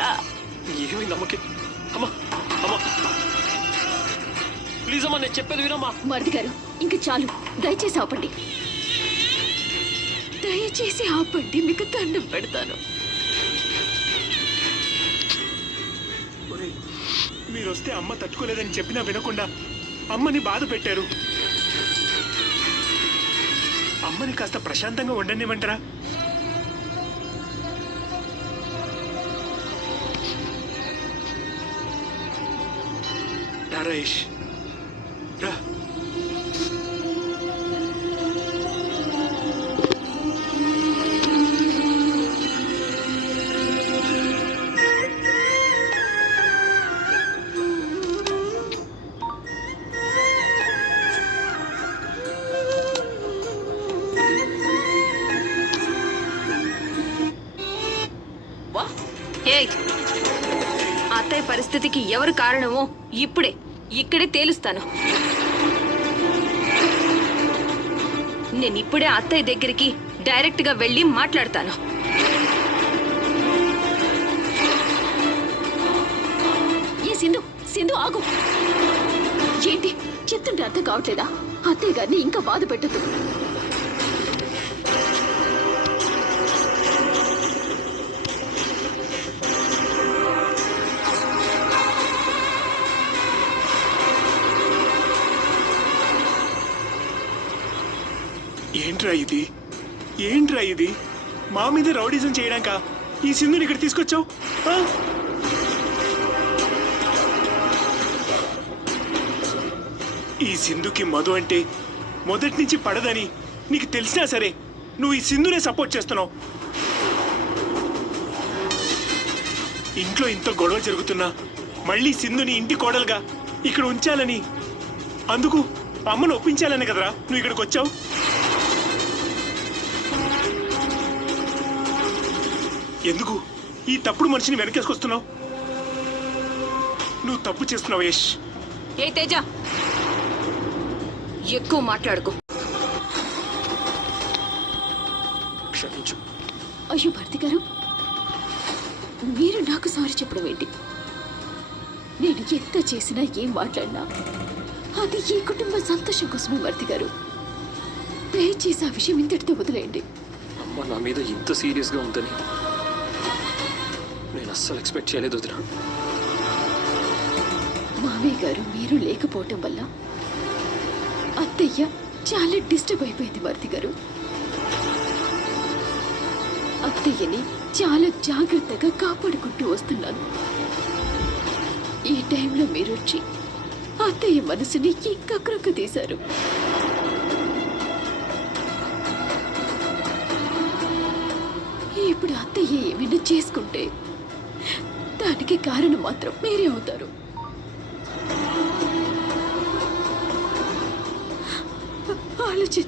ఏమైంది అమ్మకి? అమ్మా అమ్మా ప్లీజ్ అమ్మా, నేను చెప్పేది వినమ్మా. మరిది గారు ఇంక చాలు, దయచేసి ఆపండి. దయచేసి ఆపండి, మీకు దండం పెడతాను. మీరు వస్తే అమ్మ తట్టుకోలేదని చెప్పినా వినకుండా అమ్మని బాధ పెట్టారు. అమ్మని కాస్త ప్రశాంతంగా ఉండనివ్వంటారా? నరేష్ రా. అత్తయ్య పరిస్థితికి ఎవరు కారణమో ఇక్కడే తేలుస్తాను. నేను ఇప్పుడే అత్తయ్య దగ్గరికి డైరెక్ట్ గా వెళ్ళి మాట్లాడతాను. ఏ సింధు, సింధు ఆగు. ఏంటి చెప్తుంటే అర్థం కావట్లేదా? అత్తయ్య గారిని ఇంకా బాధ పెట్టద్దు. ఏంట్రా ఇది? మా మీద రౌడీజం చేయడానికా ఈ సింధుని ఇక్కడ తీసుకొచ్చావు? ఈ సింధుకి మధు అంటే మొదటి నుంచి పడదని నీకు తెలిసినా సరే నువ్వు ఈ సింధునే సపోర్ట్ చేస్తున్నావు. ఇంట్లో ఇంత గొడవ జరుగుతున్నా మళ్ళీ సింధుని ఇంటి కోడలుగా ఇక్కడ ఉంచాలని, అందుకు అమ్మను ఒప్పించాలని కదరా నువ్వు ఇక్కడికి వచ్చావు. ఎందుకు ఈ తప్పుడు మనిషిని వెనకేసుకొస్తున్నావు? నువ్వు తప్పు చేస్తున్నావు యష్. ఏ తేజ, ఎక్కువ మాట్లాడుకో. క్షమించు. అయ్యో భర్తి గారు, మీరు నాకు సారీ చెప్పడం ఏంటి? నేను ఎంత చేసినా ఏం మాట్లాడినా అది ఈ కుటుంబ సంతోషం కోసమే భర్తి గారు. దయచేసి ఆ విషయం ఇంతటితో వదిలేయండి. అమ్మ నా మీద ఇంత సీరియస్గా ఉందని నేను అస్సలు ఎక్స్పెక్ట్ చేయలేదు వదినా. మామయ్య గారు మీరు లేకపోవటం వల్ల అత్తయ్య చాలా డిస్టర్బ్ అయిపోయింది భర్తి గారు. అత్తయ్యని చాలా జాగ్రత్తగా కాపాడుకుంటూ వస్తున్నాను. ఈ టైంలో మీరు వచ్చి అత్తయ్య మనసుని ఇంకా కృంగ తీశారు. ఇప్పుడు అత్తయ్య ఏమైనా చేసుకుంటే దానికి కారణం మాత్రం మీరే అవుతారు. ఆలోచించు.